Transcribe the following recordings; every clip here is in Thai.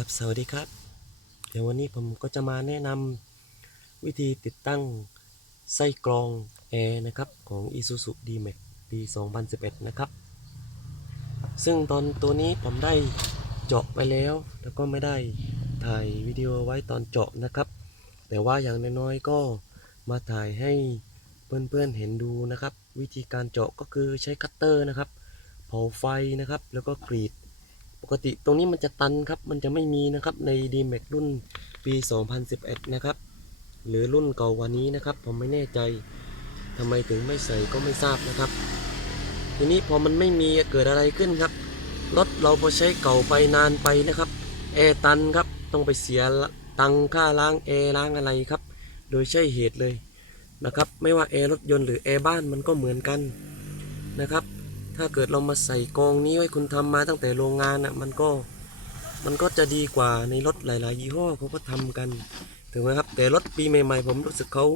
ครับสวัสดีครับ เดี๋ยววันนี้ผมก็จะมาแนะนำวิธีติดตั้งไส้กรองแอร์นะครับของ Isuzu D-Max ปี 2011 นะครับ ซึ่งตอนตัวนี้ผมได้เจาะไปแล้ว แล้วก็ไม่ได้ถ่ายวิดีโอไว้ตอนเจาะนะครับ แต่ว่าอย่างน้อยๆก็มาถ่ายให้เพื่อนๆเห็นดูนะครับ วิธีการเจาะก็คือใช้คัตเตอร์นะครับ เผาไฟนะครับ แล้วก็กรีด ปกติตรงนี้มันจะตันครับ มันจะไม่มีนะครับใน D-Max รุ่นปี 2011 นะครับ หรือรุ่นเก่ากว่านี้นะครับ ผมไม่แน่ใจทำไมถึงไม่ใส่ก็ไม่ทราบนะครับ ทีนี้พอมันไม่มีเกิดอะไรขึ้นครับ รถเราพอใช้เก่าไปนานไปนะครับแอร์ตันครับต้องไปเสียตังค่าล้างแอร์ล้างอะไรครับ โดยใช่เหตุเลยนะครับ ไม่ว่าแอร์รถยนต์หรือแอร์บ้านมันก็เหมือนกันนะครับ ถ้าเกิดเรามาใส่กองนี้ไว้คุณทำมาตั้งแต่โรงงานอะมันก็มันก็จะดีกว่าในรถหลาย ๆ ยี่ห้อเขาก็ทำกันถูกไหมครับ แต่รถปีใหม่ ๆ ผมรู้สึกเขา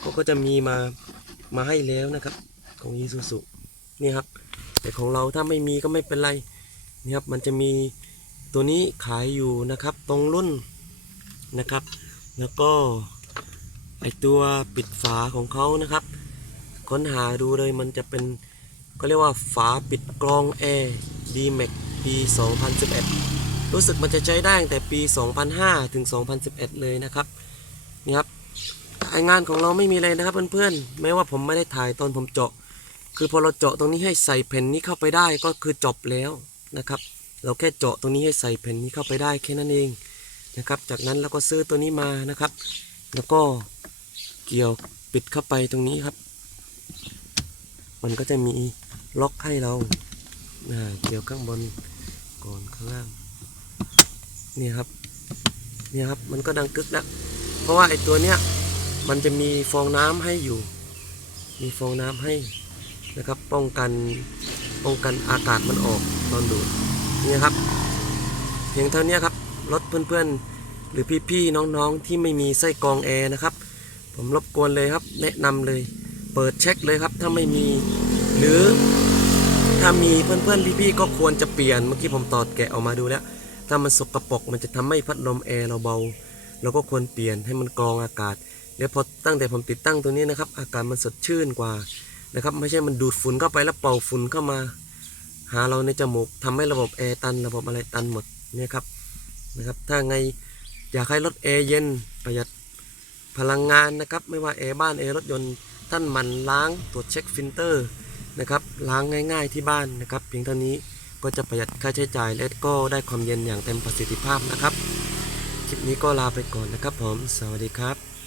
เขาก็จะมีมามาให้แล้วนะครับ ของ i s u z u นี่ครับ แต่ของเราถ้าไม่มีก็ไม่เป็นไรนี่ครับมันจะมีตัวนี้ขายอยู่นะครับตรงรุ่นนะครับ แล้วก็ไอตัวปิดฝาของเขานะครับ ค้นหาดูเลยมันจะเป็น ก็เรียกว่าฝาปิดกรองแอร์ D-Max ปี 2011 รู้สึกมันจะใช้ได้ตั้งแต่ปี 2005 ถึง 2011 เลยนะครับนี่ครับรายงานของเราไม่มีเลยนะครับเพื่อนๆแม้ว่าผมไม่ได้ถ่ายตอนผมเจาะ คือพอเราเจาะตรงนี้ให้ใส่แผ่นนี้เข้าไปได้ก็คือจบแล้วนะครับ เราแค่เจาะตรงนี้ให้ใส่แผ่นนี้เข้าไปได้แค่นั้นเองนะครับ จากนั้นเราก็ซื้อตัวนี้มานะครับ แล้วก็เกี่ยวปิดเข้าไปตรงนี้ครับ มันก็จะมี ล็อกให้เราเกี่ยวข้างบนก่อนข้างล่างนี่ครับเนี่ยครับมันก็ดังกึกนะเพราะว่าไอตัวเนี้ยมันจะมีฟองน้ำให้อยู่ มีฟองน้ำให้นะครับ ป้องกันป้องกันอากาศมันออกตอนดูดนี่ครับ เพียงเท่านี้ครับรถเพื่อนๆ หรือพี่ๆน้องๆที่ไม่มีไส้กรองแอร์นะครับ ผมรบกวนเลยครับ แนะนำเลย เปิดเช็คเลยครับถ้าไม่มีหรือ ถ้ามีเพื่อนๆพี่ๆก็ควรจะเปลี่ยนเมื่อกี้ผมตอดแกะออกมาดูแล้ว ถ้ามันสกรปรกมันจะทำให้พัดลมแอร์เราเบาเราก็ควรเปลี่ยนให้มันกรองอากาศเดี๋ยวพอตั้งแต่ผมติดตั้งตัวนี้นะครับ อากาศมันสดชื่นกว่านะครับ ไม่ใช่มันดูดฝุ่นเข้าไปแล้วเป่าฝุ่นเข้ามา หาเราในจมูกทำให้ระบบแอร์ตันระบบอะไรตันหมดเนี่ยครับนะครับ ถ้าไงอยากให้รถแอร์เย็นประหยัดพลังงานนะครับ ไม่ว่าแอร์บ้านแอร์รถยนต์ท่านหมันล้างตรวจเช็คฟิลเตอร์ นะครับล้างง่าย ๆที่บ้านนะครับ เพียงเท่านี้ก็จะประหยัดค่าใช้จ่ายและก็ได้ความเย็นอย่างเต็มประสิทธิภาพนะครับ คลิปนี้ก็ลาไปก่อนนะครับผม สวัสดีครับ